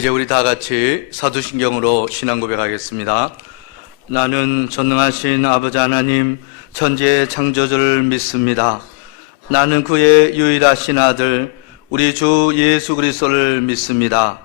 이제 우리 다 같이 사도신경으로 신앙 고백하겠습니다. 나는 전능하신 아버지 하나님 천지의 창조주를 믿습니다. 나는 그의 유일하신 아들 우리 주 예수 그리스도를 믿습니다.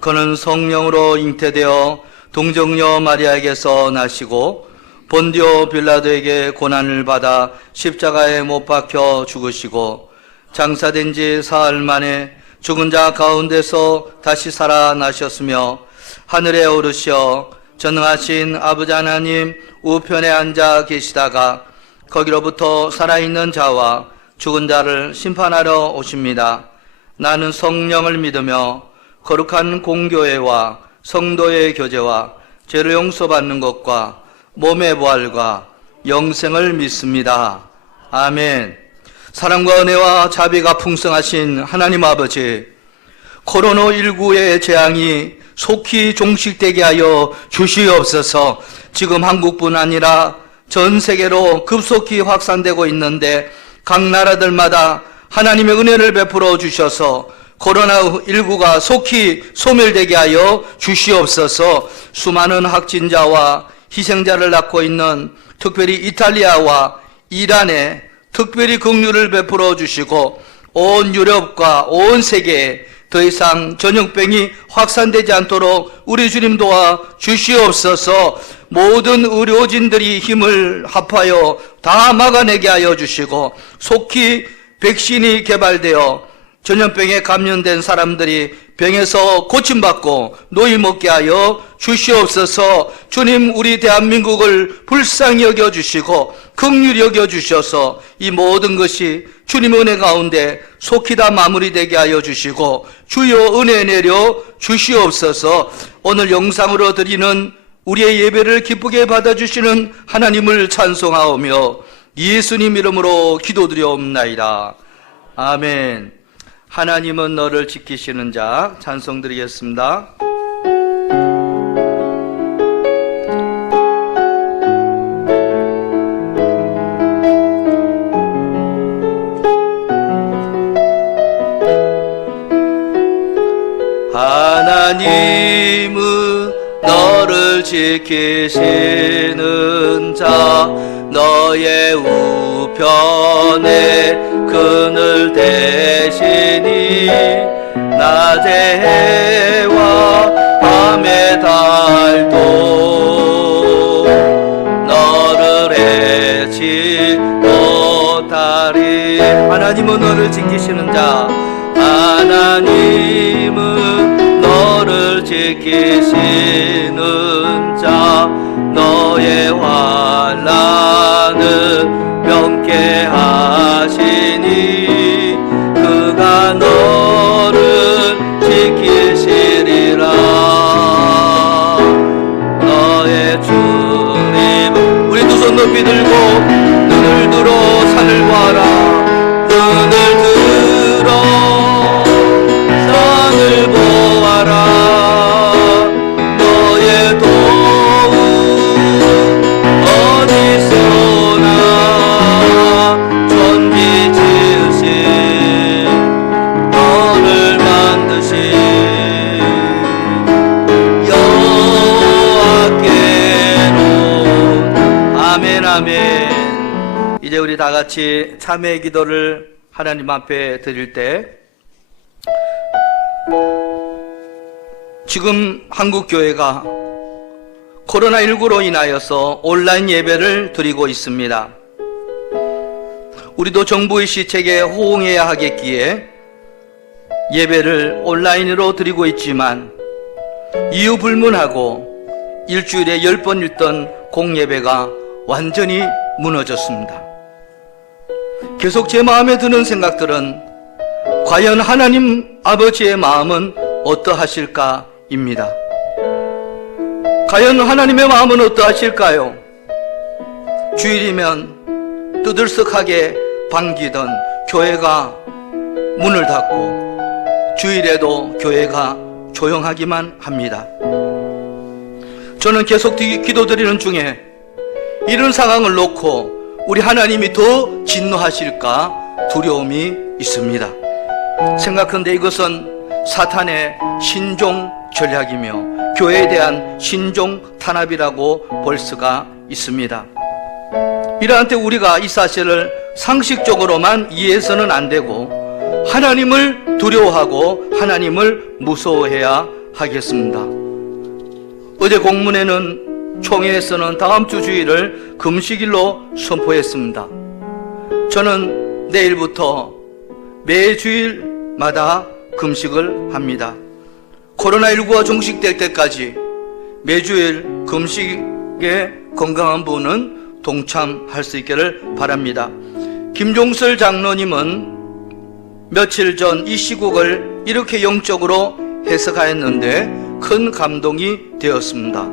그는 성령으로 잉태되어 동정녀 마리아에게서 나시고 본디오 빌라도에게 고난을 받아 십자가에 못 박혀 죽으시고 장사된 지 사흘 만에 죽은 자 가운데서 다시 살아나셨으며 하늘에 오르시어 전능하신 아버지 하나님 우편에 앉아 계시다가 거기로부터 살아있는 자와 죽은 자를 심판하러 오십니다. 나는 성령을 믿으며 거룩한 공교회와 성도의 교제와 죄를 용서받는 것과 몸의 부활과 영생을 믿습니다. 아멘. 사랑과 은혜와 자비가 풍성하신 하나님 아버지, 코로나19의 재앙이 속히 종식되게 하여 주시옵소서. 지금 한국뿐 아니라 전 세계로 급속히 확산되고 있는데 각 나라들마다 하나님의 은혜를 베풀어 주셔서 코로나19가 속히 소멸되게 하여 주시옵소서. 수많은 확진자와 희생자를 낳고 있는 특별히 이탈리아와 이란에 특별히 긍휼을 베풀어 주시고 온 유럽과 온 세계에 더 이상 전염병이 확산되지 않도록 우리 주님 도와 주시옵소서. 모든 의료진들이 힘을 합하여 다 막아내게 하여 주시고 속히 백신이 개발되어 전염병에 감염된 사람들이 병에서 고침받고 노임 얻게 하여 주시옵소서. 주님, 우리 대한민국을 불쌍히 여겨주시고 긍휼히 여겨주셔서 이 모든 것이 주님의 은혜 가운데 속히 다 마무리되게 하여 주시고 주여 은혜 내려 주시옵소서. 오늘 영상으로 드리는 우리의 예배를 기쁘게 받아주시는 하나님을 찬송하오며 예수님 이름으로 기도드리옵나이다. 아멘. 하나님은 너를 지키시는 자 찬송 드리겠습니다. 하나님은 너를 지키시는 자 너의 우편에 그늘 대시니 낮의 해와 밤의 달도 너를 해치 못하리. 하나님은 너를 지키시는 자 하나님은 너를 지키시는 자 너의 환난을 명쾌하시니 그가 너를 지키시리라. 너의 주님. 우리 두 손 높이 들고 눈을 들어 산을 보아라. 눈을 들어 산을 보아라. 너의 도움 어디서나 천지 지으신 너를 만드신 여호와께로. 아멘 아멘. 이제 우리 다 같이 참회의 기도를 하나님 앞에 드릴 때 지금 한국교회가 코로나19로 인하여서 온라인 예배를 드리고 있습니다. 우리도 정부의 시책에 호응해야 하겠기에 예배를 온라인으로 드리고 있지만 이유 불문하고 일주일에 10번 있던 공예배가 완전히 무너졌습니다. 계속 제 마음에 드는 생각들은 과연 하나님 아버지의 마음은 어떠하실까입니다. 과연 하나님의 마음은 어떠하실까요? 주일이면 뜨들썩하게 반기던 교회가 문을 닫고 주일에도 교회가 조용하기만 합니다. 저는 계속 기도드리는 중에 이런 상황을 놓고 우리 하나님이 더 진노하실까 두려움이 있습니다. 생각한데 이것은 사탄의 신종 전략이며 교회에 대한 신종 탄압이라고 볼 수가 있습니다. 이러한 때 우리가 이 사실을 상식적으로만 이해해서는 안 되고 하나님을 두려워하고 하나님을 무서워해야 하겠습니다. 어제 공문에는 총회에서는 다음 주 주일을 금식일로 선포했습니다. 저는 내일부터 매 주일마다 금식을 합니다. 코로나19가 종식될 때까지 매주일 금식에 건강한 분은 동참할 수 있기를 바랍니다. 김종설 장로님은 며칠 전 이 시국을 이렇게 영적으로 해석하였는데 큰 감동이 되었습니다.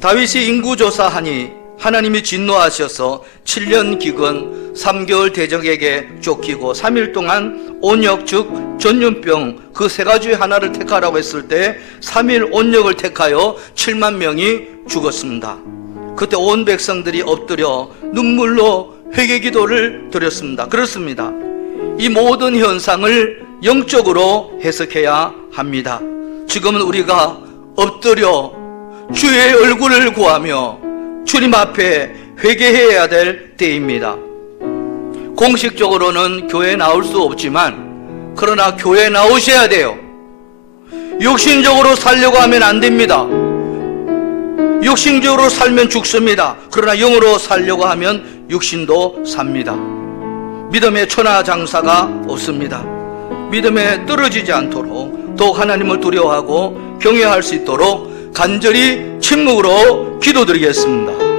다윗이 인구조사하니 하나님이 진노하셔서 7년 기근 3개월 대적에게 쫓기고 3일 동안 온역 즉 전염병 그 세 가지 하나를 택하라고 했을 때 3일 온역을 택하여 7만 명이 죽었습니다. 그때 온 백성들이 엎드려 눈물로 회개 기도를 드렸습니다. 그렇습니다. 이 모든 현상을 영적으로 해석해야 합니다. 지금은 우리가 엎드려 주의 얼굴을 구하며 주님 앞에 회개해야 될 때입니다. 공식적으로는 교회에 나올 수 없지만 그러나 교회에 나오셔야 돼요. 육신적으로 살려고 하면 안 됩니다. 육신적으로 살면 죽습니다. 그러나 영으로 살려고 하면 육신도 삽니다. 믿음의 천하장사가 없습니다. 믿음에 떨어지지 않도록 더욱 하나님을 두려워하고 경외할 수 있도록 간절히 침묵으로 기도드리겠습니다.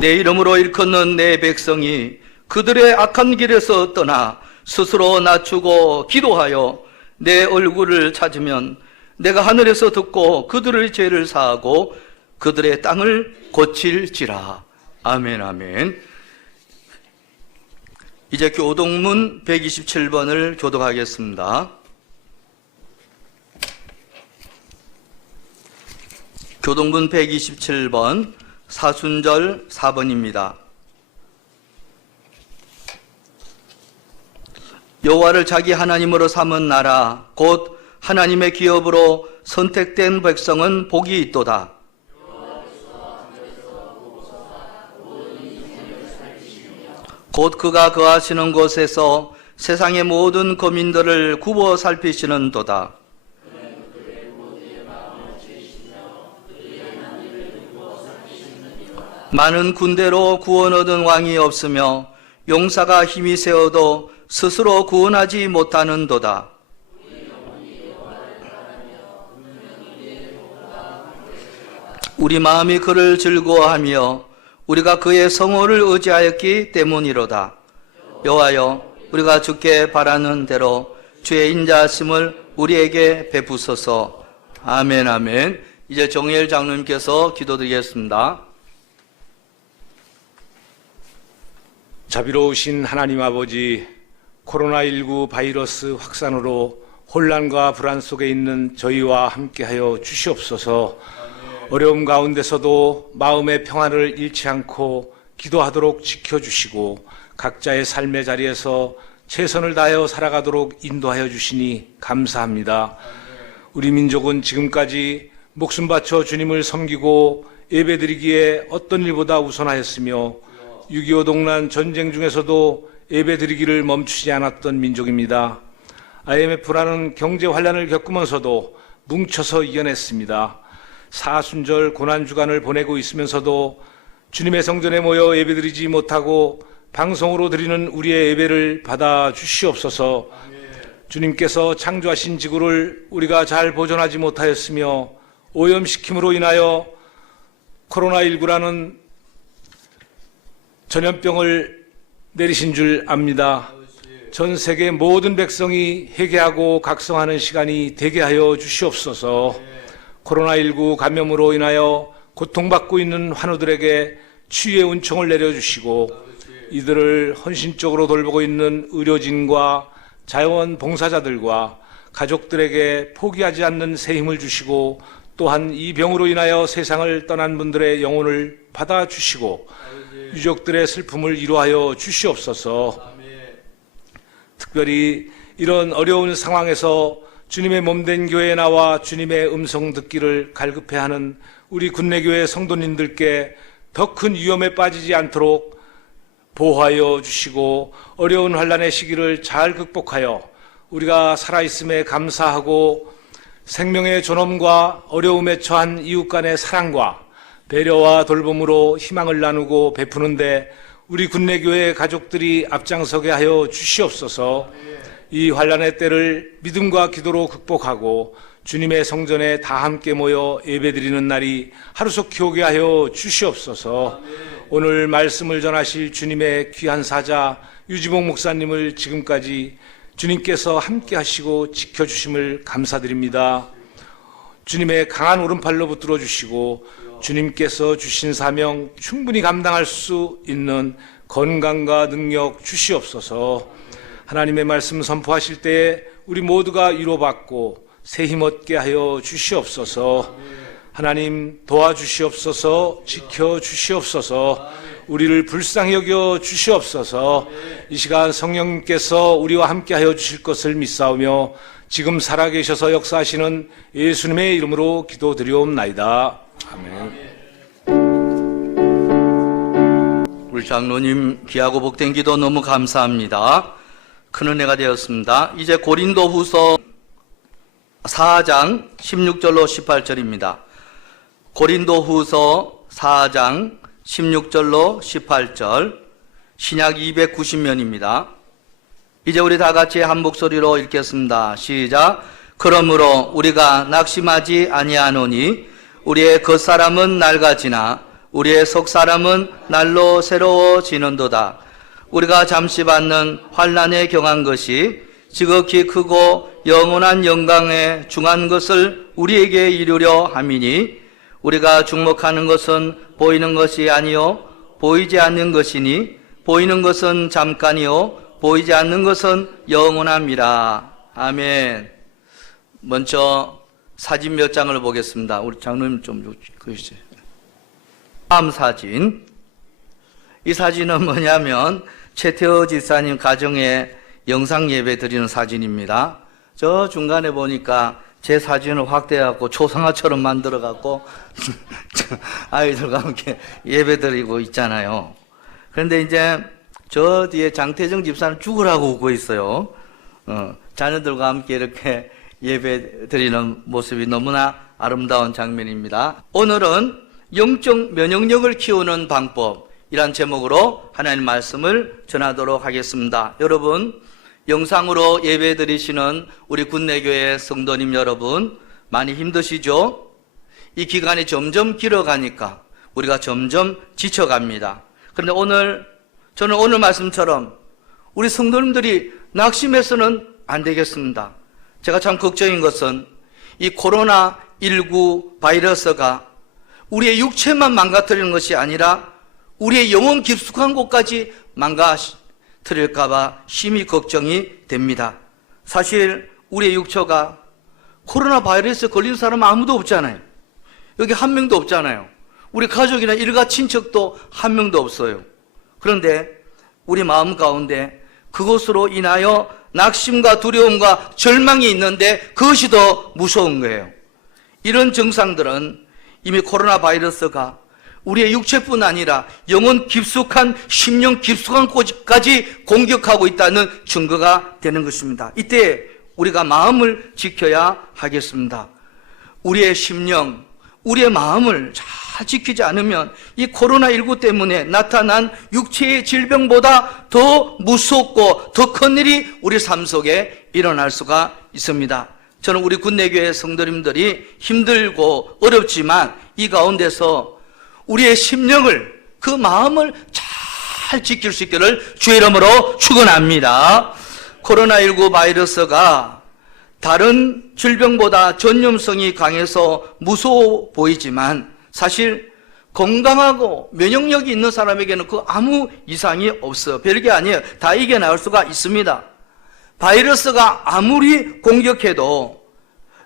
내 이름으로 일컫는 내 백성이 그들의 악한 길에서 떠나 스스로 낮추고 기도하여 내 얼굴을 찾으면 내가 하늘에서 듣고 그들의 죄를 사하고 그들의 땅을 고칠지라. 아멘 아멘. 이제 교동문 127번을 교독하겠습니다. 교동문 127번 사순절 4번입니다. 여호와를 자기 하나님으로 삼은 나라 곧 하나님의 기업으로 선택된 백성은 복이 있도다. 곧 그가 거하시는 곳에서 세상의 모든 거민들을 굽어 살피시는도다. 많은 군대로 구원 얻은 왕이 없으며 용사가 힘이 세어도 스스로 구원하지 못하는도다. 우리 마음이 그를 즐거워하며 우리가 그의 성호를 의지하였기 때문이로다. 여호와여, 우리가 주께 바라는 대로 주의 인자하심을 우리에게 베푸소서. 아멘 아멘. 이제 정혜일 장로님께서 기도드리겠습니다. 자비로우신 하나님 아버지, 코로나19 바이러스 확산으로 혼란과 불안 속에 있는 저희와 함께하여 주시옵소서. 어려움 가운데서도 마음의 평안을 잃지 않고 기도하도록 지켜주시고 각자의 삶의 자리에서 최선을 다하여 살아가도록 인도하여 주시니 감사합니다. 우리 민족은 지금까지 목숨 바쳐 주님을 섬기고 예배드리기에 어떤 일보다 우선하였으며 6.25 동란 전쟁 중에서도 예배드리기를 멈추지 않았던 민족입니다. IMF라는 경제 환란을 겪으면서도 뭉쳐서 이겨냈습니다. 사순절 고난주간을 보내고 있으면서도 주님의 성전에 모여 예배드리지 못하고 방송으로 드리는 우리의 예배를 받아 주시옵소서. 주님께서 창조하신 지구를 우리가 잘 보존하지 못하였으며 오염시킴으로 인하여 코로나19라는 전염병을 내리신 줄 압니다. 전 세계 모든 백성이 회개하고 각성하는 시간이 되게 하여 주시옵소서. 코로나19 감염으로 인하여 고통받고 있는 환우들에게 치유의 은총을 내려주시고 이들을 헌신적으로 돌보고 있는 의료진과 자원봉사자들과 가족들에게 포기하지 않는 새 힘을 주시고 또한 이 병으로 인하여 세상을 떠난 분들의 영혼을 받아주시고 유족들의 슬픔을 이루하여 주시옵소서. 특별히 이런 어려운 상황에서 주님의 몸된 교회에 나와 주님의 음성 듣기를 갈급해하는 우리 군내교회 성도님들께 더 큰 위험에 빠지지 않도록 보호하여 주시고 어려운 환난의 시기를 잘 극복하여 우리가 살아있음에 감사하고 생명의 존엄과 어려움에 처한 이웃 간의 사랑과 배려와 돌봄으로 희망을 나누고 베푸는데 우리 군내교회 가족들이 앞장서게 하여 주시옵소서. 이 환난의 때를 믿음과 기도로 극복하고 주님의 성전에 다 함께 모여 예배드리는 날이 하루속히 오게 하여 주시옵소서. 오늘 말씀을 전하실 주님의 귀한 사자 유지봉 목사님을 지금까지 주님께서 함께 하시고 지켜주심을 감사드립니다. 주님의 강한 오른팔로 붙들어 주시고 주님께서 주신 사명 충분히 감당할 수 있는 건강과 능력 주시옵소서. 하나님의 말씀 선포하실 때에 우리 모두가 위로받고 새 힘 얻게 하여 주시옵소서. 하나님 도와주시옵소서. 지켜주시옵소서. 우리를 불쌍히 여겨 주시옵소서. 이 시간 성령님께서 우리와 함께 하여 주실 것을 믿사오며 지금 살아계셔서 역사하시는 예수님의 이름으로 기도드리옵나이다. 아멘. 우리 장로님 귀하고 복된 기도 너무 감사합니다. 큰 은혜가 되었습니다. 이제 고린도후서 4장 16절로 18절입니다. 고린도후서 4장 16절로 18절 신약 290면입니다. 이제 우리 다 같이 한 목소리로 읽겠습니다. 시작. 그러므로 우리가 낙심하지 아니하노니 우리의 겉사람은 낡아지나 우리의 속사람은 날로 새로워지는도다. 우리가 잠시 받는 환난에 경한 것이 지극히 크고 영원한 영광에 중한 것을 우리에게 이루려 함이니 우리가 주목하는 것은 보이는 것이 아니요 보이지 않는 것이니 보이는 것은 잠깐이요 보이지 않는 것은 영원함이라. 아멘. 먼저 사진 몇 장을 보겠습니다. 우리 장로님 좀 보시죠. 다음 사진. 이 사진은 뭐냐면 최태호 지사님 가정에 영상 예배 드리는 사진입니다. 저 중간에 보니까 제 사진을 확대해갖고 초상화처럼 만들어갖고 아이들과 함께 예배 드리고 있잖아요. 그런데 이제 저 뒤에 장태정 집사는 죽으라고 웃고 있어요. 자녀들과 함께 이렇게 예배 드리는 모습이 너무나 아름다운 장면입니다. 오늘은 영적 면역력을 키우는 방법이란 제목으로 하나님 말씀을 전하도록 하겠습니다. 여러분, 영상으로 예배 드리시는 우리 군내교회 성도님 여러분, 많이 힘드시죠? 이 기간이 점점 길어가니까 우리가 점점 지쳐갑니다. 그런데 저는 오늘 말씀처럼 우리 성도님들이 낙심해서는 안 되겠습니다. 제가 참 걱정인 것은 이 코로나19 바이러스가 우리의 육체만 망가뜨리는 것이 아니라 우리의 영혼 깊숙한 곳까지 망가뜨릴까봐 심히 걱정이 됩니다. 사실 우리의 육체가 코로나 바이러스에 걸린 사람은 아무도 없잖아요. 여기 한 명도 없잖아요. 우리 가족이나 일가 친척도 한 명도 없어요. 그런데 우리 마음 가운데 그것으로 인하여 낙심과 두려움과 절망이 있는데 그것이 더 무서운 거예요. 이런 증상들은 이미 코로나 바이러스가 우리의 육체뿐 아니라 영혼 깊숙한 심령 깊숙한 곳까지 공격하고 있다는 증거가 되는 것입니다. 이때 우리가 마음을 지켜야 하겠습니다. 우리의 심령, 우리의 마음을 잘 지키지 않으면 이 코로나19 때문에 나타난 육체의 질병보다 더 무섭고 더 큰 일이 우리 삶 속에 일어날 수가 있습니다. 저는 우리 군내교회 성도님들이 힘들고 어렵지만 이 가운데서 우리의 심령을, 그 마음을 잘 지킬 수 있기를 주의 이름으로 축원합니다. 코로나19 바이러스가 다른 질병보다 전염성이 강해서 무서워 보이지만 사실 건강하고 면역력이 있는 사람에게는 그 아무 이상이 없어요. 별게 아니에요. 다 이겨나갈 수가 있습니다. 바이러스가 아무리 공격해도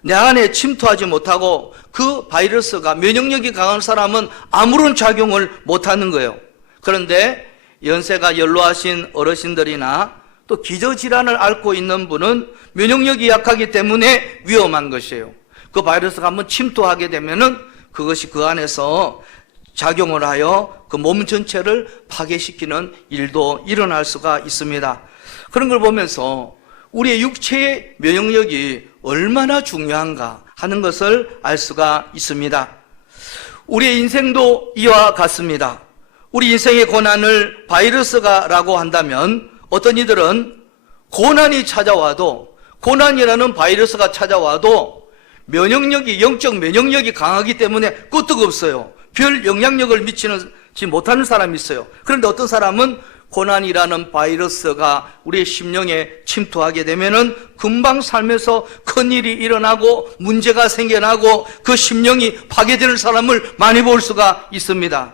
내 안에 침투하지 못하고 그 바이러스가 면역력이 강한 사람은 아무런 작용을 못하는 거예요. 그런데 연세가 연로하신 어르신들이나 또 기저질환을 앓고 있는 분은 면역력이 약하기 때문에 위험한 것이에요. 그 바이러스가 한번 침투하게 되면은 그것이 그 안에서 작용을 하여 그 몸 전체를 파괴시키는 일도 일어날 수가 있습니다. 그런 걸 보면서 우리의 육체의 면역력이 얼마나 중요한가 하는 것을 알 수가 있습니다. 우리의 인생도 이와 같습니다. 우리 인생의 고난을 바이러스가라고 한다면 어떤 이들은 고난이 찾아와도, 고난이라는 바이러스가 찾아와도 면역력이, 영적 면역력이 강하기 때문에 끄떡없어요. 별 영향력을 미치지 못하는 사람이 있어요. 그런데 어떤 사람은 고난이라는 바이러스가 우리의 심령에 침투하게 되면은 금방 삶에서 큰일이 일어나고 문제가 생겨나고 그 심령이 파괴되는 사람을 많이 볼 수가 있습니다.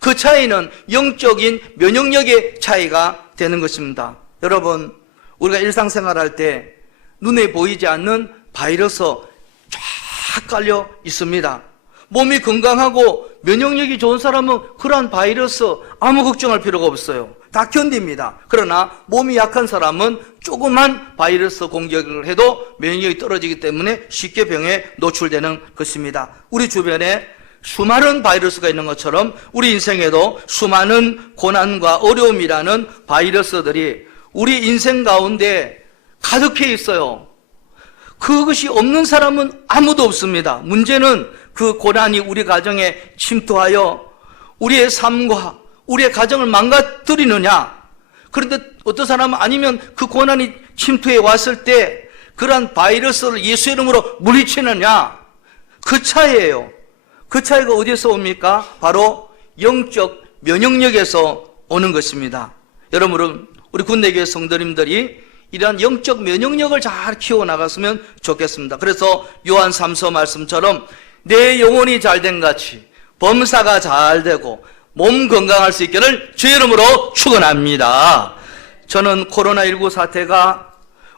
그 차이는 영적인 면역력의 차이가 되는 것입니다. 여러분, 우리가 일상생활할 때 눈에 보이지 않는 바이러스 쫙 깔려 있습니다. 몸이 건강하고 면역력이 좋은 사람은 그러한 바이러스 아무 걱정할 필요가 없어요. 다 견딥니다. 그러나 몸이 약한 사람은 조그만 바이러스 공격을 해도 면역력이 떨어지기 때문에 쉽게 병에 노출되는 것입니다. 우리 주변에 수많은 바이러스가 있는 것처럼 우리 인생에도 수많은 고난과 어려움이라는 바이러스들이 우리 인생 가운데 가득해 있어요. 그것이 없는 사람은 아무도 없습니다. 문제는 그 고난이 우리 가정에 침투하여 우리의 삶과 우리의 가정을 망가뜨리느냐. 그런데 어떤 사람은 아니면 그 고난이 침투해 왔을 때 그러한 바이러스를 예수의 이름으로 물리치느냐. 그 차이예요. 그 차이가 어디서 옵니까? 바로 영적 면역력에서 오는 것입니다. 여러분, 우리 군내교회 성도님들이 이러한 영적 면역력을 잘 키워나갔으면 좋겠습니다. 그래서 요한 3서 말씀처럼 내 영혼이 잘된 같이 범사가 잘 되고 몸 건강할 수 있기를 주의 이름으로 축원합니다. 저는 코로나19 사태가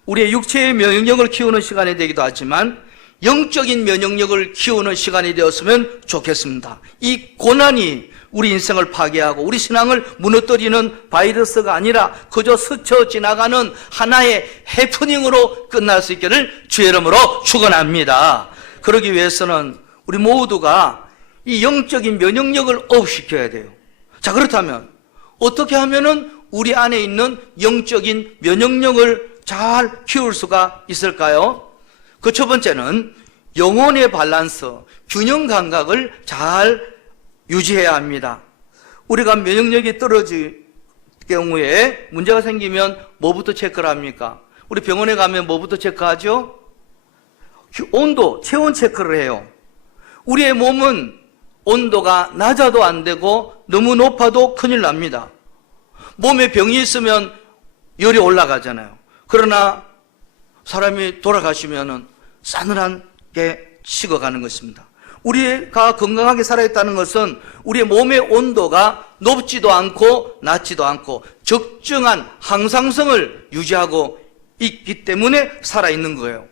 우리의 육체의 면역력을 키우는 시간이 되기도 하지만 영적인 면역력을 키우는 시간이 되었으면 좋겠습니다. 이 고난이 우리 인생을 파괴하고 우리 신앙을 무너뜨리는 바이러스가 아니라 그저 스쳐 지나가는 하나의 해프닝으로 끝날 수 있기를 주의 이름으로 축원합니다. 그러기 위해서는 우리 모두가 이 영적인 면역력을 업시켜야 돼요. 자, 그렇다면 어떻게 하면은 우리 안에 있는 영적인 면역력을 잘 키울 수가 있을까요? 그 첫 번째는 영혼의 밸런스, 균형 감각을 잘 유지해야 합니다. 우리가 면역력이 떨어질 경우에 문제가 생기면 뭐부터 체크를 합니까? 우리 병원에 가면 뭐부터 체크하죠? 온도, 체온 체크를 해요. 우리의 몸은 온도가 낮아도 안 되고 너무 높아도 큰일 납니다. 몸에 병이 있으면 열이 올라가잖아요. 그러나 사람이 돌아가시면은 싸늘하게 식어가는 것입니다. 우리가 건강하게 살아있다는 것은 우리의 몸의 온도가 높지도 않고 낮지도 않고 적정한 항상성을 유지하고 있기 때문에 살아있는 거예요.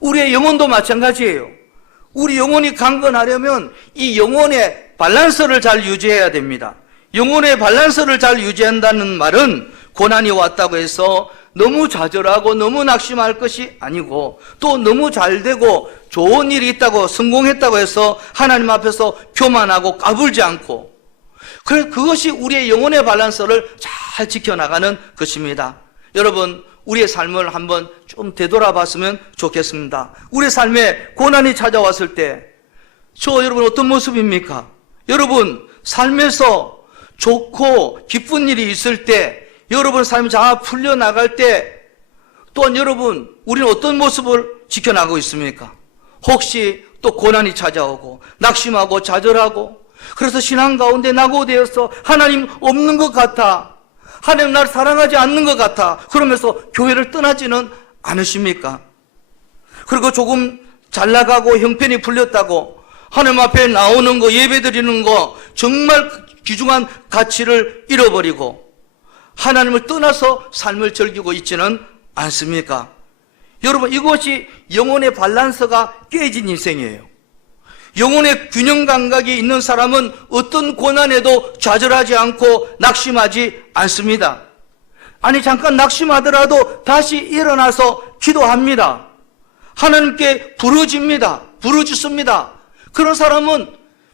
우리의 영혼도 마찬가지예요. 우리 영혼이 강건하려면 이 영혼의 밸런스를 잘 유지해야 됩니다. 영혼의 밸런스를 잘 유지한다는 말은 고난이 왔다고 해서 너무 좌절하고 너무 낙심할 것이 아니고 또 너무 잘되고 좋은 일이 있다고 성공했다고 해서 하나님 앞에서 교만하고 까불지 않고 그것이 우리의 영혼의 밸런스를 잘 지켜나가는 것입니다. 여러분, 우리의 삶을 한번 좀 되돌아봤으면 좋겠습니다. 우리의 삶에 고난이 찾아왔을 때 여러분 어떤 모습입니까? 여러분 삶에서 좋고 기쁜 일이 있을 때 여러분 삶이 잘 풀려나갈 때 또한 여러분 우리는 어떤 모습을 지켜나가고 있습니까? 혹시 또 고난이 찾아오고 낙심하고 좌절하고 그래서 신앙 가운데 낙오되어서 하나님 없는 것 같아, 하나님 나를 사랑하지 않는 것 같아 그러면서 교회를 떠나지는 않으십니까? 그리고 조금 잘 나가고 형편이 풀렸다고 하나님 앞에 나오는 거, 예배 드리는 거, 정말 귀중한 가치를 잃어버리고 하나님을 떠나서 삶을 즐기고 있지는 않습니까? 여러분, 이것이 영혼의 밸런스가 깨진 인생이에요. 영혼의 균형 감각이 있는 사람은 어떤 고난에도 좌절하지 않고 낙심하지 않습니다. 아니, 잠깐 낙심하더라도 다시 일어나서 기도합니다. 하나님께 부르짖습니다. 그런 사람은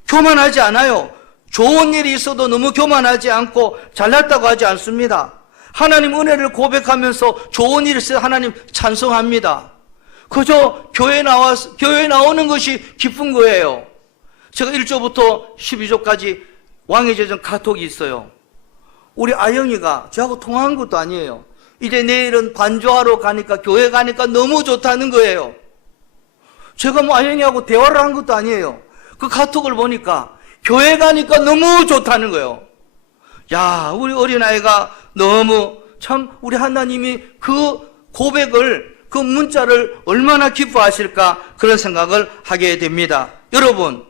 교만하지 않아요. 좋은 일이 있어도 너무 교만하지 않고 잘났다고 하지 않습니다. 하나님 은혜를 고백하면서 좋은 일이 있어요. 하나님 찬송합니다. 그저 교회 나오는 것이 기쁜 거예요. 제가 1조부터 12조까지 왕의 제전 카톡이 있어요. 우리 아영이가 저하고 통화한 것도 아니에요. 이제 내일은 반주하러 가니까, 교회 가니까 너무 좋다는 거예요. 제가 뭐 아영이하고 대화를 한 것도 아니에요. 그 카톡을 보니까 교회 가니까 너무 좋다는 거예요. 야, 우리 어린아이가 너무 참 우리 하나님이 그 고백을, 그 문자를 얼마나 기뻐하실까, 그런 생각을 하게 됩니다. 여러분,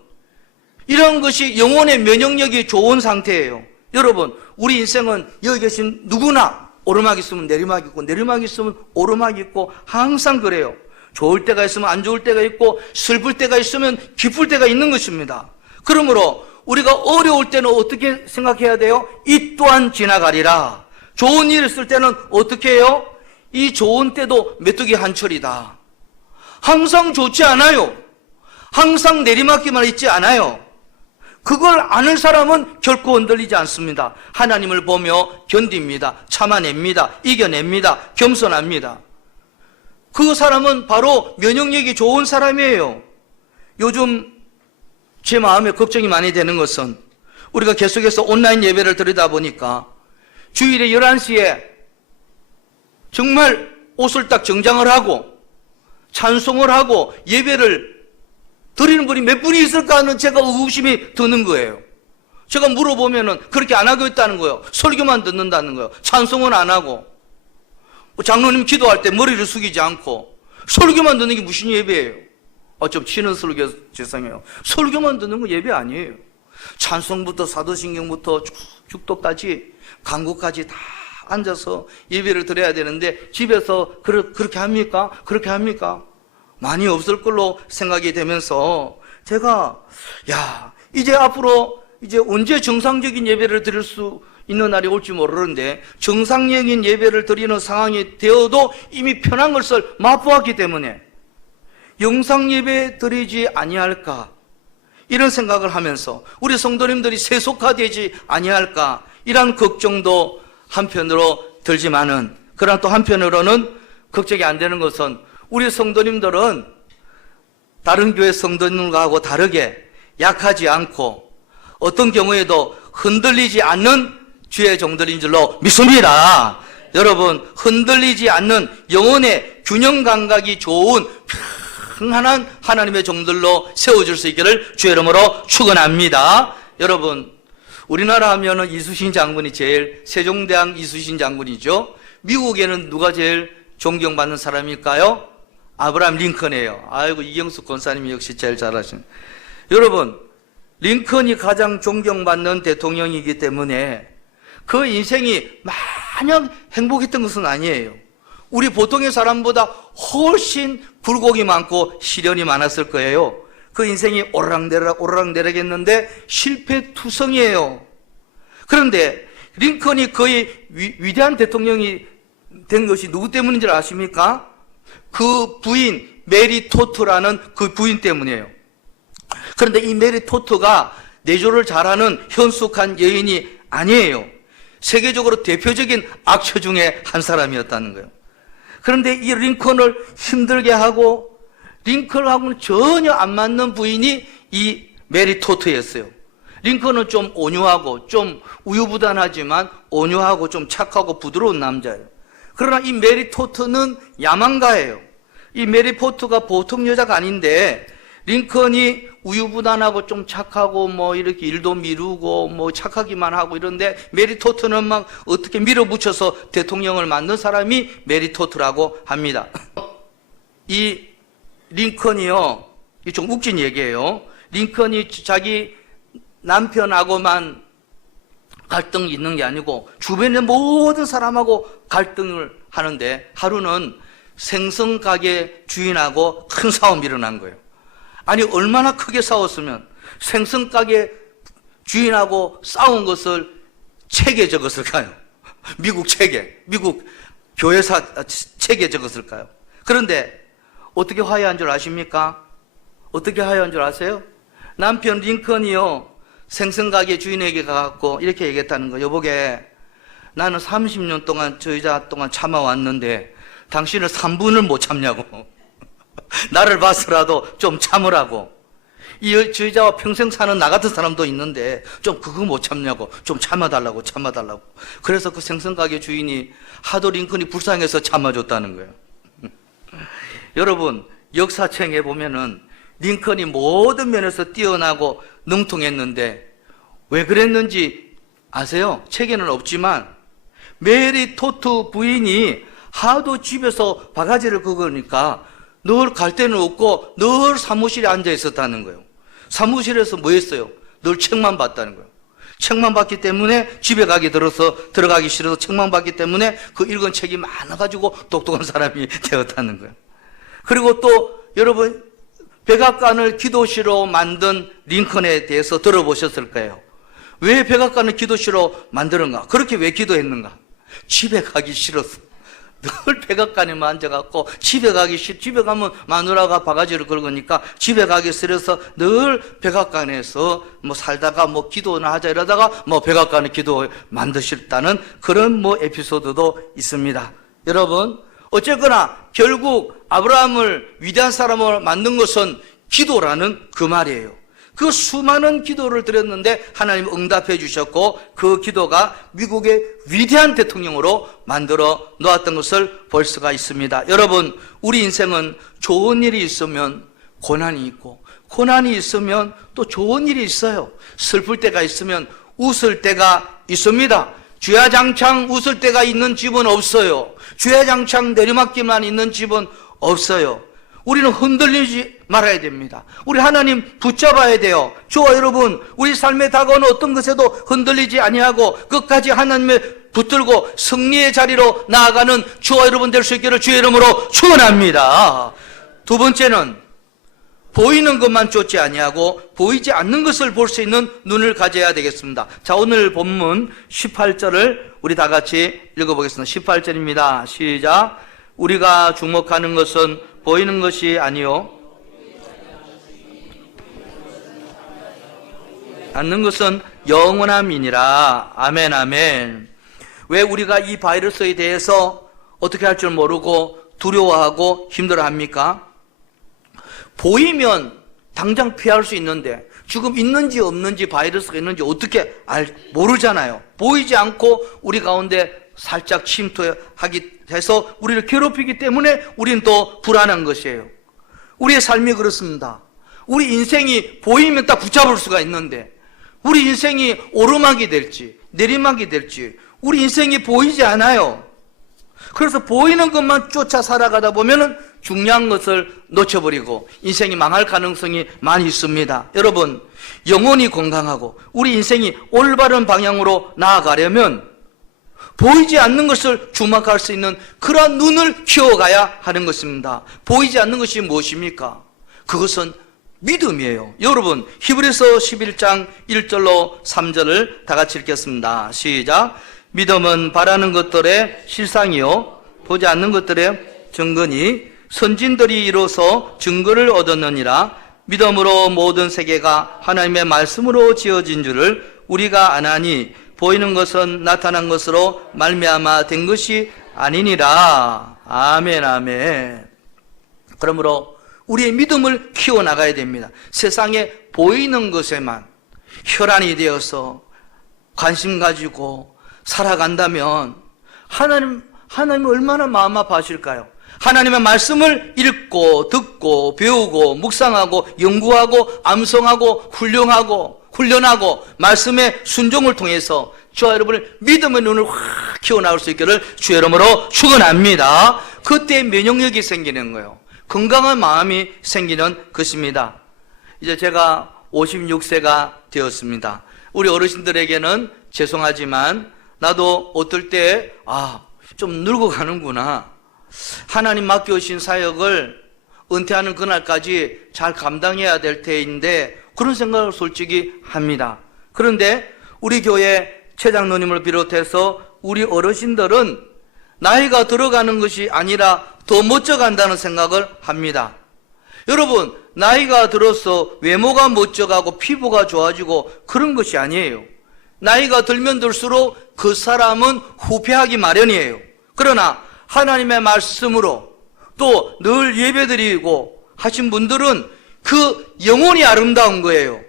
이런 것이 영혼의 면역력이 좋은 상태예요. 여러분, 우리 인생은 여기 계신 누구나 오르막 있으면 내리막 있고, 내리막 있으면 오르막 있고, 항상 그래요. 좋을 때가 있으면 안 좋을 때가 있고, 슬플 때가 있으면 기쁠 때가 있는 것입니다. 그러므로 우리가 어려울 때는 어떻게 생각해야 돼요? 이 또한 지나가리라. 좋은 일 있을 때는 어떻게 해요? 이 좋은 때도 메뚜기 한철이다. 항상 좋지 않아요. 항상 내리막기만 있지 않아요. 그걸 아는 사람은 결코 흔들리지 않습니다. 하나님을 보며 견딥니다. 참아냅니다. 이겨냅니다. 겸손합니다. 그 사람은 바로 면역력이 좋은 사람이에요. 요즘 제 마음에 걱정이 많이 되는 것은 우리가 계속해서 온라인 예배를 드리다 보니까 주일에 11시에 정말 옷을 딱 정장을 하고 찬송을 하고 예배를 드리는 분이 몇 분이 있을까 하는 제가 의구심이 드는 거예요. 제가 물어보면은 그렇게 안 하고 있다는 거예요. 설교만 듣는다는 거예요. 찬송은 안 하고. 장로님 기도할 때 머리를 숙이지 않고 설교만 듣는 게 무슨 예배예요? 좀 치는 설교 죄송해요. 설교만 듣는 거 예배 아니에요. 찬송부터 사도신경부터 축도까지 간구까지 다 앉아서 예배를 드려야 되는데 집에서 그렇게 합니까? 그렇게 합니까? 많이 없을 걸로 생각이 되면서 제가 이제 앞으로 이제 언제 정상적인 예배를 드릴 수 있는 날이 올지 모르는데 정상적인 예배를 드리는 상황이 되어도 이미 편한 것을 맛보았기 때문에 영상 예배 드리지 아니할까 이런 생각을 하면서 우리 성도님들이 세속화되지 아니할까 이런 걱정도 한편으로 들지만은 그러나 또 한편으로는 걱정이 안 되는 것은 우리 성도님들은 다른 교회 성도님들하고 다르게 약하지 않고 어떤 경우에도 흔들리지 않는 주의 종들인 줄로 믿습니다. 여러분, 흔들리지 않는 영혼의 균형 감각이 좋은 평안한 하나님의 종들로 세워줄 수 있기를 주의 이름으로 축원합니다. 여러분, 우리나라 하면은 이수신 장군이 제일, 세종대왕 이수신 장군이죠. 미국에는 누가 제일 존경받는 사람일까요? 아브라함 링컨이에요. 아이고, 이경숙 권사님이 역시 제일 잘하시네. 여러분, 링컨이 가장 존경받는 대통령이기 때문에 그 인생이 마냥 행복했던 것은 아니에요. 우리 보통의 사람보다 훨씬 굴곡이 많고 시련이 많았을 거예요. 그 인생이 오르락내리락 했는데 실패투성이에요. 그런데 링컨이 거의 위대한 대통령이 된 것이 누구 때문인 줄 아십니까? 그 부인 메리 토트라는 그 부인 때문이에요. 그런데 이 메리 토트가 내조를 잘하는 현숙한 여인이 아니에요. 세계적으로 대표적인 악처 중에 한 사람이었다는 거예요. 그런데 이 링컨을 힘들게 하고 링컨하고는 전혀 안 맞는 부인이 이 메리 토트였어요. 링컨은 좀 온유하고 좀 우유부단하지만 온유하고 좀 착하고 부드러운 남자예요. 그러나 이 메리 토트는 야망가예요. 이 메리 토트가 보통 여자가 아닌데 링컨이 우유부단하고 좀 착하고 뭐 이렇게 일도 미루고 뭐 착하기만 하고 이런데 메리 토트는 막 어떻게 밀어붙여서 대통령을 만든 사람이 메리 토트라고 합니다. 이 링컨이요, 이 좀 웃긴 얘기예요. 링컨이 자기 남편하고만 갈등이 있는 게 아니고 주변의 모든 사람하고 갈등을 하는데, 하루는 생선 가게 주인하고 큰 싸움이 일어난 거예요. 아니, 얼마나 크게 싸웠으면 생선 가게 주인하고 싸운 것을 책에 적었을까요? 미국 책에, 미국 교회사 책에 적었을까요? 그런데 어떻게 화해한 줄 아십니까? 어떻게 화해한 줄 아세요? 남편 링컨이요, 생선가게 주인에게 가갖고 이렇게 얘기했다는 거예요. 여보게, 나는 30년 동안 저 여자 동안 참아왔는데 당신을 3분을 못 참냐고. 나를 봐서라도 좀 참으라고. 저 여자와 평생 사는 나 같은 사람도 있는데 좀 그거 못 참냐고. 좀 참아달라고. 그래서 그 생선가게 주인이 하도 링컨이 불쌍해서 참아줬다는 거예요. 여러분, 역사책에 보면은 링컨이 모든 면에서 뛰어나고 능통했는데 왜 그랬는지 아세요? 책에는 없지만 메리 토트 부인이 하도 집에서 바가지를 긁으니까 늘 갈 데는 없고 늘 사무실에 앉아 있었다는 거예요. 사무실에서 뭐 했어요? 늘 책만 봤다는 거예요. 책만 봤기 때문에 집에 들어가기 싫어서 책만 봤기 때문에 그 읽은 책이 많아가지고 똑똑한 사람이 되었다는 거예요. 그리고 또 여러분, 백악관을 기도시로 만든 링컨에 대해서 들어보셨을 거예요. 왜 백악관을 기도시로 만드는가? 그렇게 왜 기도했는가? 집에 가기 싫어서. 늘 백악관에만 앉아갖고 집에 가면 마누라가 바가지를 긁으니까 집에 가기 싫어서 늘 백악관에서 뭐 살다가 뭐 기도나 하자 이러다가 뭐 백악관의 기도 만드셨다는 그런 뭐 에피소드도 있습니다. 여러분, 어쨌거나 결국 아브라함을 위대한 사람으로 만든 것은 기도라는 그 말이에요. 그 수많은 기도를 드렸는데 하나님 응답해 주셨고 그 기도가 미국의 위대한 대통령으로 만들어 놓았던 것을 볼 수가 있습니다. 여러분, 우리 인생은 좋은 일이 있으면 고난이 있고 고난이 있으면 또 좋은 일이 있어요. 슬플 때가 있으면 웃을 때가 있습니다. 주야장창 웃을 때가 있는 집은 없어요. 주야장창 내리막기만 있는 집은 없어요. 우리는 흔들리지 말아야 됩니다. 우리 하나님 붙잡아야 돼요. 저와 여러분, 우리 삶에 다가오는 어떤 것에도 흔들리지 아니하고 끝까지 하나님을 붙들고 승리의 자리로 나아가는 저와 여러분 될 수 있기를 주의 이름으로 축원합니다. 두 번째는 보이는 것만 쫓지 아니하고 보이지 않는 것을 볼 수 있는 눈을 가져야 되겠습니다. 자, 오늘 본문 18절을 우리 다 같이 읽어보겠습니다. 18절입니다. 시작. 우리가 주목하는 것은 보이는 것이 아니요 않는 것은 영원함이니라. 아멘, 아멘. 왜 우리가 이 바이러스에 대해서 어떻게 할 줄 모르고 두려워하고 힘들어합니까? 보이면 당장 피할 수 있는데 지금 있는지 없는지 바이러스가 있는지 어떻게 모르잖아요. 보이지 않고 우리 가운데 살짝 침투하기 해서 우리를 괴롭히기 때문에 우리는 또 불안한 것이에요. 우리의 삶이 그렇습니다. 우리 인생이 보이면 딱 붙잡을 수가 있는데 우리 인생이 오르막이 될지 내리막이 될지 우리 인생이 보이지 않아요. 그래서 보이는 것만 쫓아 살아가다 보면은 중요한 것을 놓쳐버리고 인생이 망할 가능성이 많이 있습니다. 여러분, 영혼이 건강하고 우리 인생이 올바른 방향으로 나아가려면 보이지 않는 것을 주목할 수 있는 그러한 눈을 키워가야 하는 것입니다. 보이지 않는 것이 무엇입니까? 그것은 믿음이에요. 여러분, 히브리서 11장 1절로 3절을 다 같이 읽겠습니다. 시작. 믿음은 바라는 것들의 실상이요 보지 않는 것들의 증거니 선진들이 이로써 증거를 얻었느니라. 믿음으로 모든 세계가 하나님의 말씀으로 지어진 줄을 우리가 아나니 보이는 것은 나타난 것으로 말미암아 된 것이 아니니라. 아멘, 아멘. 그러므로 우리의 믿음을 키워나가야 됩니다. 세상에 보이는 것에만 혈안이 되어서 관심 가지고 살아간다면 하나님 얼마나 마음 아파하실까요? 하나님의 말씀을 읽고 듣고 배우고 묵상하고 연구하고 암송하고 훈련하고 말씀의 순종을 통해서 저와 여러분의 믿음의 눈을 확 키워나올 수 있기를 주의 이름으로 축원합니다. 그때 면역력이 생기는 거예요. 건강한 마음이 생기는 것입니다. 이제 제가 56세가 되었습니다. 우리 어르신들에게는 죄송하지만 나도 어떨 때 좀 늙어가는구나. 하나님 맡겨오신 사역을 은퇴하는 그날까지 잘 감당해야 될 때인데 그런 생각을 솔직히 합니다. 그런데 우리 교회 최장로님을 비롯해서 우리 어르신들은 나이가 들어가는 것이 아니라 더 멋져간다는 생각을 합니다. 여러분, 나이가 들어서 외모가 멋져가고 피부가 좋아지고 그런 것이 아니에요. 나이가 들면 들수록 그 사람은 후퇴하기 마련이에요. 그러나 하나님의 말씀으로 또 늘 예배드리고 하신 분들은 그 영혼이 아름다운 거예요.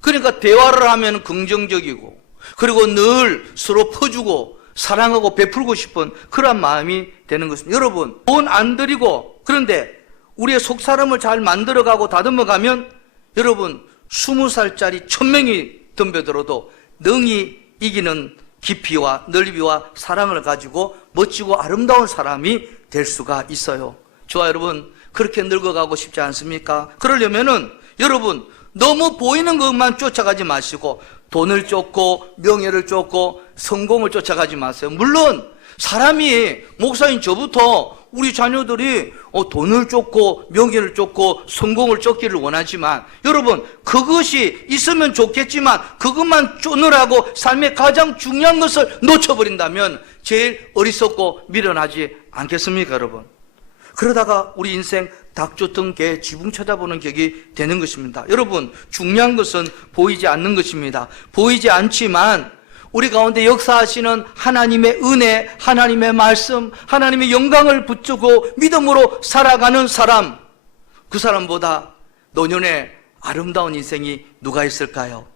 그러니까 대화를 하면 긍정적이고 그리고 늘 서로 퍼주고 사랑하고 베풀고 싶은 그런 마음이 되는 것입니다. 여러분, 돈 안 들이고 그런데 우리의 속사람을 잘 만들어가고 다듬어가면 여러분 20살짜리 1000명이 덤벼들어도 능히 이기는 깊이와 넓이와 사랑을 가지고 멋지고 아름다운 사람이 될 수가 있어요. 좋아 여러분, 그렇게 늙어가고 싶지 않습니까? 그러려면은 여러분 너무 보이는 것만 쫓아가지 마시고 돈을 쫓고 명예를 쫓고 성공을 쫓아가지 마세요. 물론 사람이 목사인 저부터 우리 자녀들이 돈을 쫓고 명예를 쫓고 성공을 쫓기를 원하지만 여러분 그것이 있으면 좋겠지만 그것만 쫓느라고 삶의 가장 중요한 것을 놓쳐버린다면 제일 어리석고 미련하지 않겠습니까 여러분? 그러다가 우리 인생 닭 쫓던 개 지붕 쳐다보는 격이 되는 것입니다. 여러분 중요한 것은 보이지 않는 것입니다. 보이지 않지만 우리 가운데 역사하시는 하나님의 은혜, 하나님의 말씀, 하나님의 영광을 붙들고 믿음으로 살아가는 사람, 그 사람보다 노년의 아름다운 인생이 누가 있을까요?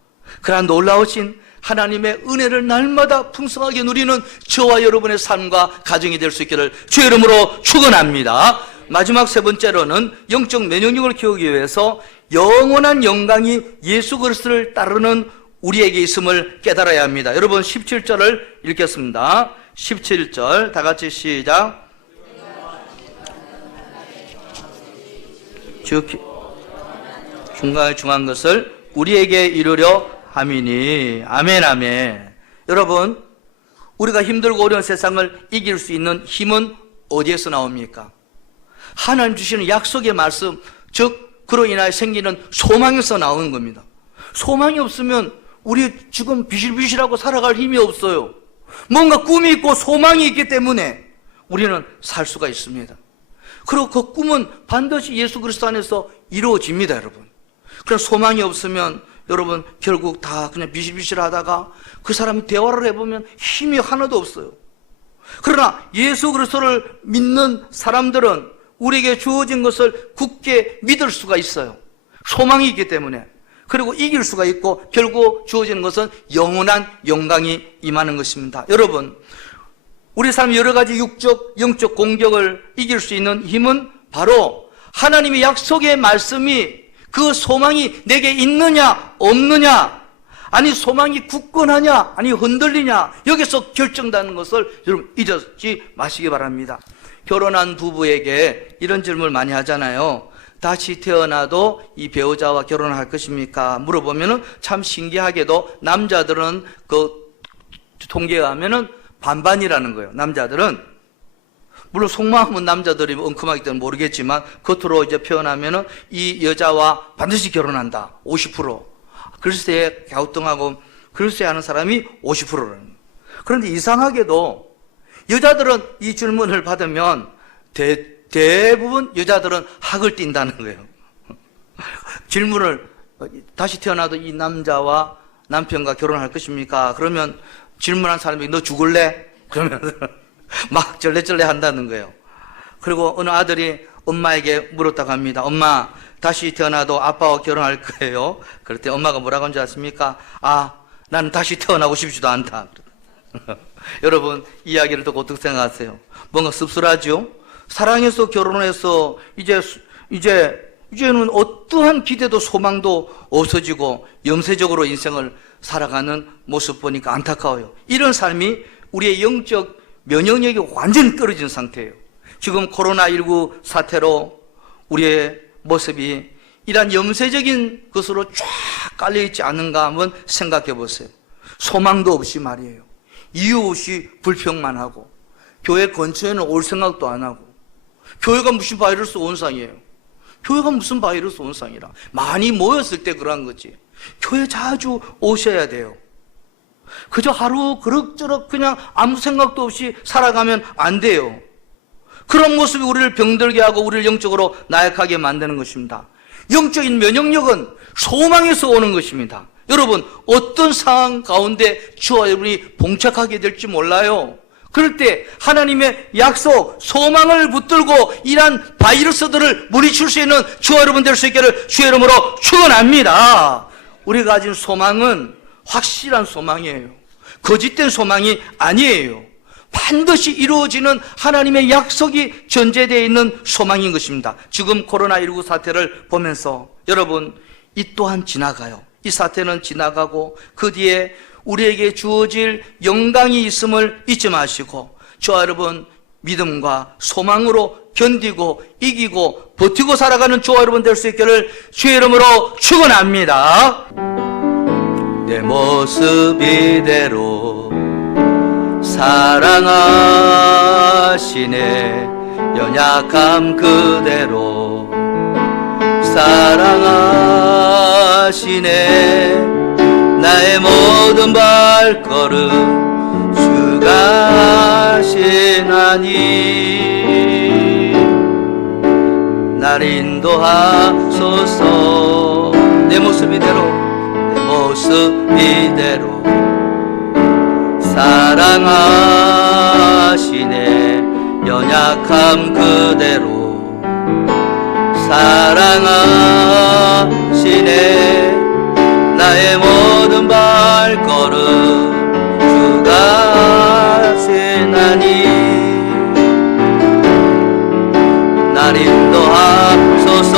그러한 놀라우신 하나님의 은혜를 날마다 풍성하게 누리는 저와 여러분의 삶과 가정이 될 수 있기를 주의 이름으로 축원합니다. 마지막 세 번째로는 영적 면역력을 키우기 위해서 영원한 영광이 예수 그리스도를 따르는 우리에게 있음을 깨달아야 합니다. 여러분 17절을 읽겠습니다. 17절 다 같이 시작. 즉 중간에 중한 것을 우리에게 이루려 함이니. 아멘 아멘. 여러분 우리가 힘들고 어려운 세상을 이길 수 있는 힘은 어디에서 나옵니까? 하나님 주시는 약속의 말씀, 즉 그로 인하여 생기는 소망에서 나오는 겁니다. 소망이 없으면 우리 지금 비실비실하고 살아갈 힘이 없어요. 뭔가 꿈이 있고 소망이 있기 때문에 우리는 살 수가 있습니다. 그리고 그 꿈은 반드시 예수 그리스도 안에서 이루어집니다, 여러분. 그런 소망이 없으면 여러분 결국 다 그냥 비실비실하다가 그 사람이 대화를 해보면 힘이 하나도 없어요. 그러나 예수 그리스도를 믿는 사람들은 우리에게 주어진 것을 굳게 믿을 수가 있어요. 소망이 있기 때문에. 그리고 이길 수가 있고 결국 주어지는 것은 영원한 영광이 임하는 것입니다. 여러분 우리 삶 여러 가지 육적, 영적 공격을 이길 수 있는 힘은 바로 하나님의 약속의 말씀이 그 소망이 내게 있느냐 없느냐, 아니 소망이 굳건하냐 아니 흔들리냐, 여기서 결정되는 것을 여러분 잊지 마시기 바랍니다. 결혼한 부부에게 이런 질문을 많이 하잖아요. 다시 태어나도 이 배우자와 결혼을 할 것입니까? 물어보면은 참 신기하게도 남자들은 그 통계에 하면은 반반이라는 거예요. 남자들은 물론 속마음은 남자들이 엉큼하기 때문에 모르겠지만 겉으로 이제 표현하면은 이 여자와 반드시 결혼한다 50%, 글쎄 갸우뚱하고 글쎄 하는 사람이 50%라는 거예요. 그런데 이상하게도 여자들은 이 질문을 받으면 대부분 여자들은 학을 띈다는 거예요. 질문을 다시 태어나도 이 남자와 남편과 결혼할 것입니까? 그러면 질문한 사람이 너 죽을래? 그러면 막 절레절레 한다는 거예요. 그리고 어느 아들이 엄마에게 물었다고 합니다. 엄마 다시 태어나도 아빠와 결혼할 거예요. 그럴 때 엄마가 뭐라고 하는지 아십니까? 아, 나는 다시 태어나고 싶지도 않다. 여러분 이야기를 듣고 어떻게 생각하세요? 뭔가 씁쓸하죠? 사랑해서 결혼해서 이제는 어떠한 기대도 소망도 없어지고 염세적으로 인생을 살아가는 모습 보니까 안타까워요. 이런 삶이 우리의 영적 면역력이 완전히 떨어진 상태예요. 지금 코로나19 사태로 우리의 모습이 이러한 염세적인 것으로 쫙 깔려있지 않은가 한번 생각해 보세요. 소망도 없이 말이에요. 이유 없이 불평만 하고, 교회 근처에는 올 생각도 안 하고, 교회가 무슨 바이러스 온상이에요. 교회가 무슨 바이러스 온상이라. 많이 모였을 때 그러한 거지. 교회 자주 오셔야 돼요. 그저 하루 그럭저럭 그냥 아무 생각도 없이 살아가면 안 돼요. 그런 모습이 우리를 병들게 하고 우리를 영적으로 나약하게 만드는 것입니다. 영적인 면역력은 소망에서 오는 것입니다. 여러분, 어떤 상황 가운데 주와 여러분이 봉착하게 될지 몰라요. 그럴 때 하나님의 약속, 소망을 붙들고 이러한 바이러스들을 물리칠 수 있는 주와 여러분 될 수 있기를 주의 이름으로 축원합니다. 우리가 가진 소망은 확실한 소망이에요. 거짓된 소망이 아니에요. 반드시 이루어지는 하나님의 약속이 전제되어 있는 소망인 것입니다. 지금 코로나19 사태를 보면서 여러분, 이 또한 지나가요. 이 사태는 지나가고 그 뒤에 우리에게 주어질 영광이 있음을 잊지 마시고 저와 여러분 믿음과 소망으로 견디고 이기고 버티고 살아가는 저와 여러분 될 수 있기를 주의 이름으로 축원합니다. 내 모습 이대로 사랑하시네. 연약함 그대로 사랑하시네. 나의 모든 발걸음 주가 하시나니 날 인도하소서. 내 모습 이대로, 내 모습 이대로 사랑하시네. 연약함 그대로 사랑하시네. 나의 모든 발걸음 주가 하시나니 날 인도하소서.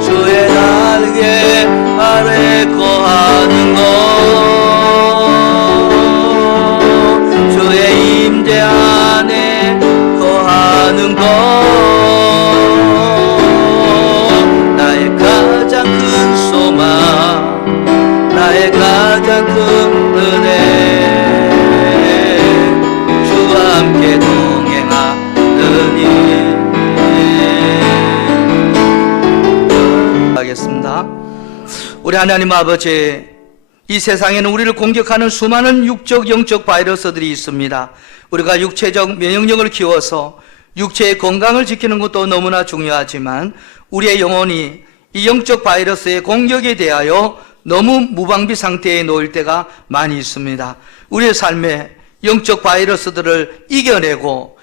주의 날개 아래 거하는 것, 주의 임재 안에 거하는 것, 나의 가장 큰 소망, 나의 가장 큰 은혜, 주와 함께 동행하느니. 하겠습니다. 우리 하나님 아버지, 이 세상에는 우리를 공격하는 수많은 육적, 영적 바이러스들이 있습니다. 우리가 육체적 면역력을 키워서 육체의 건강을 지키는 것도 너무나 중요하지만 우리의 영혼이 이 영적 바이러스의 공격에 대하여 너무 무방비 상태에 놓일 때가 많이 있습니다. 우리의 삶에 영적 바이러스들을 이겨내고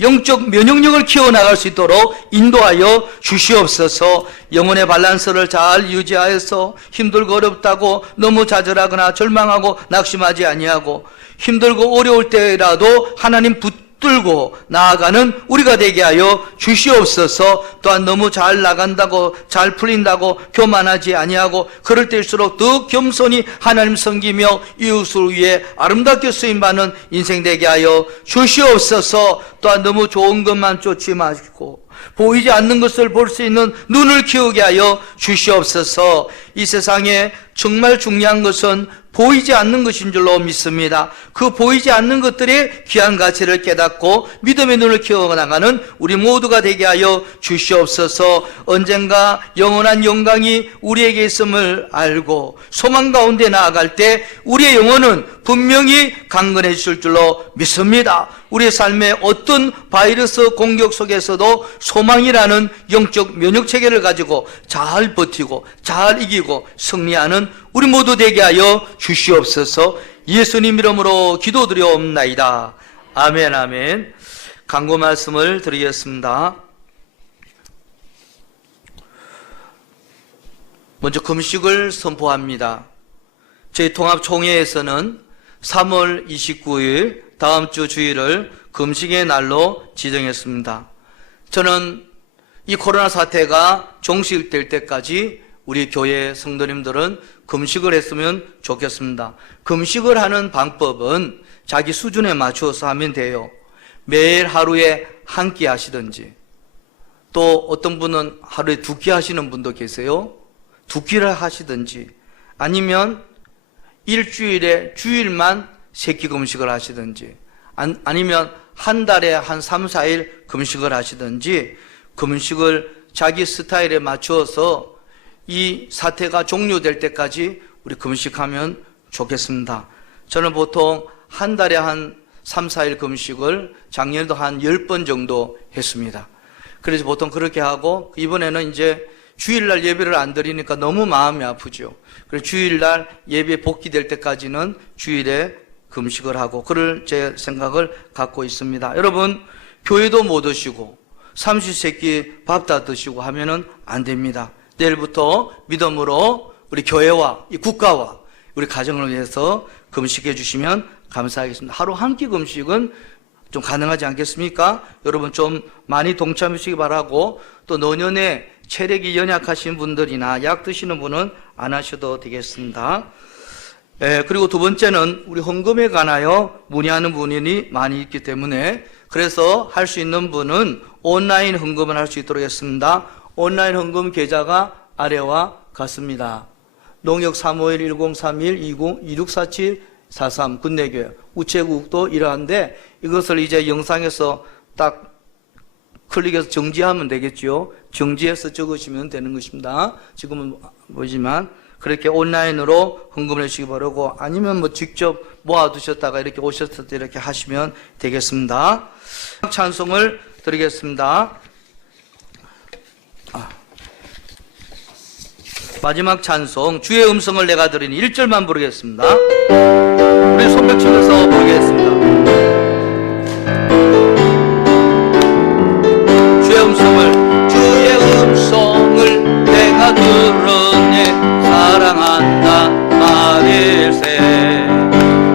영적 면역력을 키워나갈 수 있도록 인도하여 주시옵소서. 영혼의 밸런스를 잘 유지하여서 힘들고 어렵다고 너무 좌절하거나 절망하고 낙심하지 아니하고 힘들고 어려울 때라도 하나님 붙들고 나아가는 우리가 되게 하여 주시옵소서. 또한 너무 잘 나간다고 잘 풀린다고 교만하지 아니하고 그럴 때일수록 더 겸손히 하나님 섬기며 이웃을 위해 아름답게 쓰임받는 인생 되게 하여 주시옵소서. 또한 너무 좋은 것만 쫓지 마시고 보이지 않는 것을 볼 수 있는 눈을 키우게 하여 주시옵소서. 이 세상에 정말 중요한 것은 보이지 않는 것인 줄로 믿습니다. 그 보이지 않는 것들의 귀한 가치를 깨닫고 믿음의 눈을 키워나가는 우리 모두가 되게 하여 주시옵소서. 언젠가 영원한 영광이 우리에게 있음을 알고 소망 가운데 나아갈 때 우리의 영혼은 분명히 강건해질 줄로 믿습니다. 우리의 삶의 어떤 바이러스 공격 속에서도 소망이라는 영적 면역체계를 가지고 잘 버티고 잘 이기고 승리하는 우리 모두 되게 하여 주시옵소서. 예수님 이름으로 기도드려옵나이다. 아멘, 아멘. 간구 말씀을 드리겠습니다. 먼저 금식을 선포합니다. 저희 통합총회에서는 3월 29일 다음 주 주일을 금식의 날로 지정했습니다. 저는 이 코로나 사태가 종식될 때까지 우리 교회 성도님들은 금식을 했으면 좋겠습니다. 금식을 하는 방법은 자기 수준에 맞추어서 하면 돼요. 매일 하루에 한 끼 하시든지, 또 어떤 분은 하루에 2끼 하시는 분도 계세요. 2끼를 하시든지, 아니면 일주일에 주일만 3끼 금식을 하시든지, 아니면 한 달에 한 3, 4일 금식을 하시든지, 금식을 자기 스타일에 맞추어서 이 사태가 종료될 때까지 우리 금식하면 좋겠습니다. 저는 보통 한 달에 한 3, 4일 금식을 작년에도 한 10번 정도 했습니다. 그래서 보통 그렇게 하고, 이번에는 이제 주일날 예배를 안 드리니까 너무 마음이 아프죠. 그래서 주일날 예배 복귀될 때까지는 주일에 금식을 하고, 그럴 제 생각을 갖고 있습니다. 여러분, 교회도 못 오시고 삼시세끼 밥 다 드시고 하면은 안 됩니다. 내일부터 믿음으로 우리 교회와 이 국가와 우리 가정을 위해서 금식해 주시면 감사하겠습니다. 하루 한 끼 금식은 좀 가능하지 않겠습니까? 여러분 좀 많이 동참해 주시기 바라고, 또 노년에 체력이 연약하신 분들이나 약 드시는 분은 안 하셔도 되겠습니다. 그리고 두 번째는 우리 헌금에 관하여 문의하는 분이 많이 있기 때문에, 그래서 할 수 있는 분은 온라인 헌금을 할 수 있도록 했습니다. 온라인 헌금 계좌가 아래와 같습니다. 농역 351-1031-20-2647-43 군내교회 우체국도 이러한데, 이것을 이제 영상에서 딱 클릭해서 정지하면 되겠죠. 정지해서 적으시면 되는 것입니다. 지금은 보이지만 그렇게 온라인으로 헌금을 해주시기 바라고, 아니면 뭐 직접 모아두셨다가 이렇게 오셨을 때 이렇게 하시면 되겠습니다. 찬송을 드리겠습니다. 마지막 찬송, 주의 음성을 내가 들으니 1절만 부르겠습니다. 우리 손뼉 치면서 부르겠습니다. 주의 음성을 내가 들으니 사랑한다 말일세.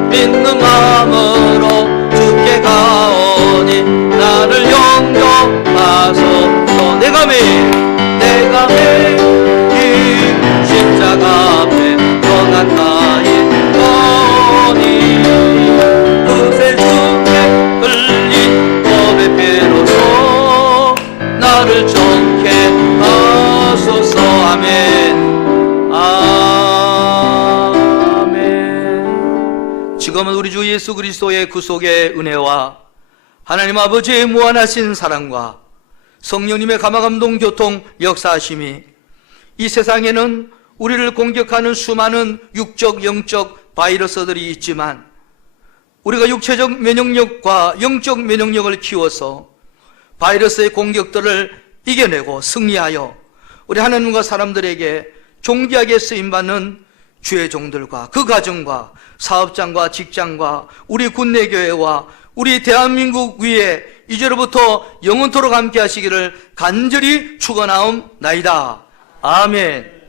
믿는 마음으로 주께 가오니 나를 영접하소서. 내가 매일 십자가 앞에 더 가까이 오니, 그새 주께 흘린 법의 피로소 나를 정케 하소서. 아멘. 아멘. 지금은 우리 주 예수 그리스도의 구속의 은혜와 하나님 아버지의 무한하신 사랑과 성령님의 감화감동 교통 역사하심이, 이 세상에는 우리를 공격하는 수많은 육적, 영적 바이러스들이 있지만, 우리가 육체적 면역력과 영적 면역력을 키워서 바이러스의 공격들을 이겨내고 승리하여 우리 하나님과 사람들에게 존귀하게 쓰임받는 주의 종들과 그 가정과 사업장과 직장과 우리 군내교회와 우리 대한민국 위에 이제로부터 영원토록 함께 하시기를 간절히 축원하옵나이다. 아멘.